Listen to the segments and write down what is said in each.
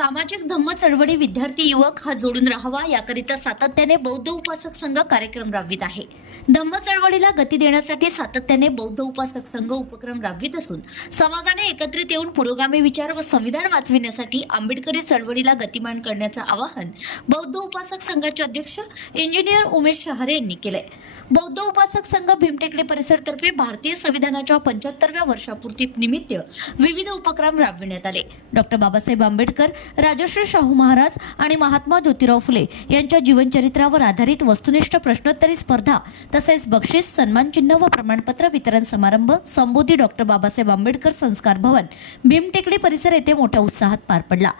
सामाजिक धम्म चळवळी विद्यार्थी युवक हा जोडून राहावा याकरिता सातत्याने बौद्ध उपासक संघ कार्यक्रम राबवित आहे। धम्म चळवळीला गती देण्यासाठी सातत्याने बौद्ध उपासक संघ उपक्रम राबवित असून समाजाने एकत्रित येऊन पुरोगामी विचार व संविधान वाचविण्यासाठी आंबेडकरी चळवळीला गतिमान करण्याचे आवाहन बौद्ध उपासक संघाचे अध्यक्ष इंजिनियर उमेश शहारे यांनी केले। बौद्ध उपासक संघ भीमटेकडी परिसरतर्फे भारतीय संविधानाच्या 75व्या वर्षापूर्ती निमित्त विविध उपक्रम राबविण्यात आले। डॉक्टर बाबासाहेब आंबेडकर, राजर्षी शाहू महाराज आणि महात्मा ज्योतिराव फुले यांच्या जीवनचरित्रावर आधारित वस्तुनिष्ठ प्रश्नोत्तरी स्पर्धा तसेच बक्षीस, सन्मानचिन्ह व प्रमाणपत्र वितरण समारंभ संबोधी डॉक्टर बाबासाहेब आंबेडकर संस्कार भवन भीमटेकडी परिसर येथे मोठ्या उत्साहात पार पडला।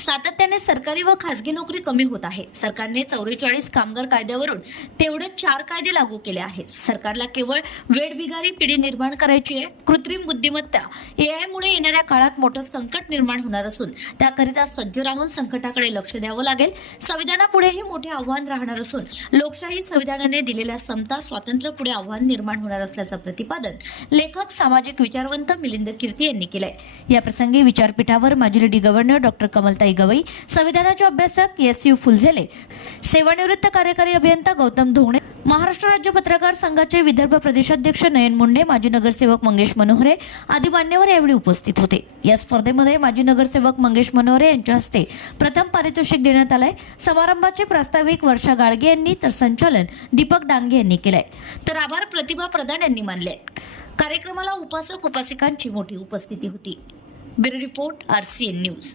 सातत्याने सरकारी व खासगी नोकरी कमी होत आहे। सरकारने 44 कामगार कायद्यावरून तेवढे 4 कायदे लागू केले आहेत। सरकारला केवळ वेठबिगारी पिढी निर्माण करायची आहे। कृत्रिम बुद्धिमत्ता AI मुळे येणाऱ्या काळात मोठं संकट निर्माण होणार असून त्याकरिता सज्ज राहून संकटाकडे लक्ष द्यावं लागेल। संविधानापुढेही मोठे आव्हान राहणार असून लोकशाही संविधानाने दिलेल्या समता स्वातंत्र्य पुढे आव्हान निर्माण होणार असल्याचं प्रतिपादन लेखक सामाजिक विचारवंत मिलिंद कीर्ती यांनी केलंय। या प्रसंगी विचारपीठावर माजी lady governor doctor Kamaltai Gavai, संविधानाचे अभ्यासक SU फुलझेले, सेवानिवृत्त कार्यकारी अभियंता गौतम धोणे, महाराष्ट्र राज्य पत्रकार संघाचे विदर्भ प्रदेशाध्यक्ष नयन मुंडे, माजी नगरसेवक मंगेश मनोहरे आदी मान्यवर यावेळी उपस्थित होते। या स्पर्धेमध्ये माजी नगरसेवक मंगेश मनोहरे यांच्या हस्ते प्रथम पारितोषिक देण्यात आले। समारंभाचे प्रास्ताविक वर्षा गाळगे यांनी तर संचालन दीपक डांगे यांनी केले, तर आभार प्रतिभा प्रधान यांनी मानले। कार्यक्रमाला उपासक उपासिकांची मोठी उपस्थिती होती। Bureau report RCN news.